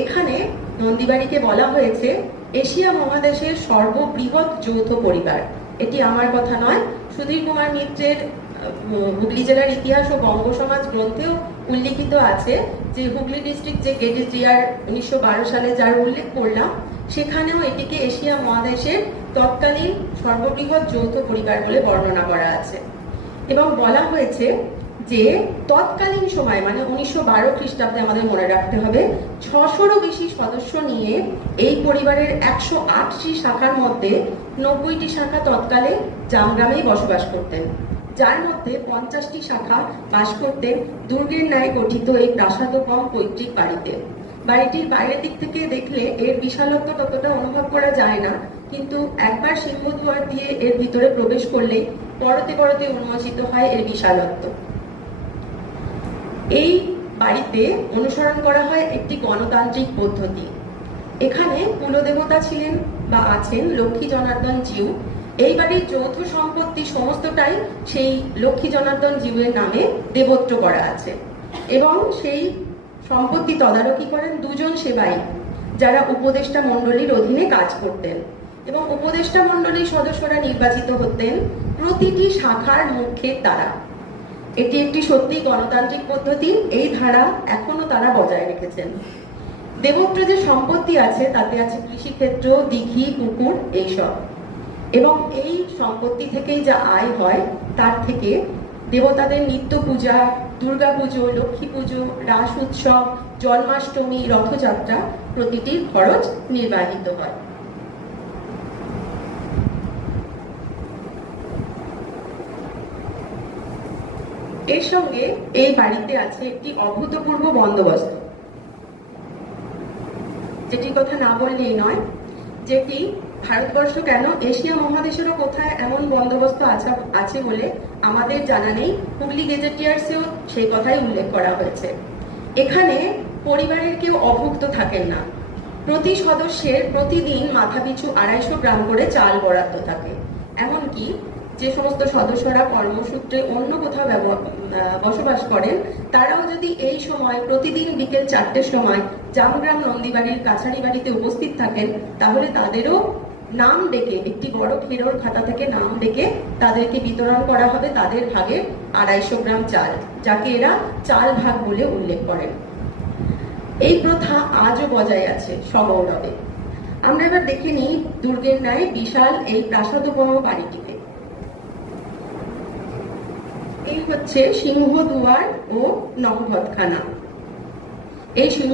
এখানে নন্দীবাড়িকে বলা হয়েছে, এশিয়া মহাদেশের সর্ববৃহৎ যৌথ পরিবার। এটি আমার কথা নয়, সুধীর কুমার মিত্রের হুগলি জেলার ইতিহাস ও বঙ্গ সমাজ গ্রন্থেও উল্লিখিত আছে যে হুগলি ডিস্ট্রিক্ট যে গেজেটিয়ার উনিশশো সালে যার উল্লেখ করলাম, সেখানেও এটিকে এশিয়া মহাদেশের তৎকালীন সর্ববৃহৎ যৌথ পরিবার বলে বর্ণনা করা আছে। এবং বলা হয়েছে যে তৎকালীন সময় মানে উনিশশো বারো খ্রিস্টাব্দে আমাদের মনে রাখতে হবে, ছশোরও বেশি সদস্য নিয়ে এই পরিবারের একশো আটটি শাখার মধ্যে নব্বইটি শাখা তৎকালে জামগ্রামেই বসবাস করতেন। যার মধ্যে পঞ্চাশটি শাখা বাস করতেন দুর্গের ন্যায় গঠিত এই প্রাসাদোপম পৈতৃক বাড়িতে। বাড়িটির বাইরের দিক থেকে দেখলে এর বিশালত্ব ততটা অনুভব করা যায় না, কিন্তু একবার সিংহদুয়ার দিয়ে এর ভিতরে প্রবেশ করলে পরতে পরতে উন্মোচিত হয় এর বিশালত্ব। এই বাড়িতে অনুসরণ করা হয় একটি গণতান্ত্রিক পদ্ধতি। এখানে কুলদেবতা ছিলেন বা আছেন লক্ষ্মী জনার্দন জিউ। এই বাড়ির যৌথ সম্পত্তি সমস্তটাই সেই লক্ষ্মী জনার্দন জিউয়ের নামে দেবত্র করা আছে। এবং সেই সম্পত্তি তদারকি করেন দুজন সেবাই যারা উপদেষ্টা মণ্ডলীর অধীনে কাজ করতেন। এবং উপদেষ্টা মণ্ডলীর সদস্যরা নির্বাচিত হতেন প্রতিটি শাখার মুখ্যের দ্বারা এটি একটি সত্যি গণতান্ত্রিক পদ্ধতি। এই ধারা এখনও তারা বজায় রেখেছেন। দেবত্র যে সম্পত্তি আছে, তাতে আছে কৃষিক্ষেত্র, দিঘি, পুকুর, এইসব। এবং এই সম্পত্তি থেকেই যা আয় হয়, তার থেকে দেবতাদের নিত্য পূজা, দুর্গা পুজো, লক্ষ্মী পুজো, রাস উৎসব, জন্মাষ্টমী, রথযাত্রা প্রতিটির খরচ নির্বাহিত হয়। এর সঙ্গে এই বাড়িতে আছে একটি অভূতপূর্ব বন্দোবস্ত। যেটির কথা না বললেই নয়, যেটি ভারতবর্ষ কেন এশিয়া মহাদেশেরও কোথায় এমন বন্দোবস্ত আছে বলে আমাদের জানা নেই। হুগলি গেজেটিয়ার্সেও সেই কথাই উল্লেখ করা হয়েছে। এখানে পরিবারের কেউ অভুক্ত থাকেন না। প্রতি সদস্যের প্রতিদিন মাথাপিছু আড়াইশো গ্রাম করে চাল বরাদ্দ থাকে। এমনকি যে সমস্ত সদস্যরা কর্মসূত্রে অন্য কোথাও বসবাস করেন, তারাও যদি এই সময় প্রতিদিন বিকেল চারটের সময় জামগ্রাম নন্দীবাড়ির কাছারি বাড়িতে উপস্থিত থাকেন, তাহলে তাদেরও নাম ডেকে, একটি বড় খেরোর খাতা থেকে নাম ডেকে তাদেরকে বিতরণ করা হবে তাদের ভাগে আড়াইশো গ্রাম চাল, যাকে এরা চাল ভাগ বলে উল্লেখ করেন। এই প্রথা আজও বজায় আছে সগৌরবে আমরা এবার দেখে নিই দুর্গের ন্যায় বিশাল এই প্রাসাদোপম বাড়িটিকে। এই হচ্ছে সিংহদুয়ার ও নহবতখানা এই সিংহ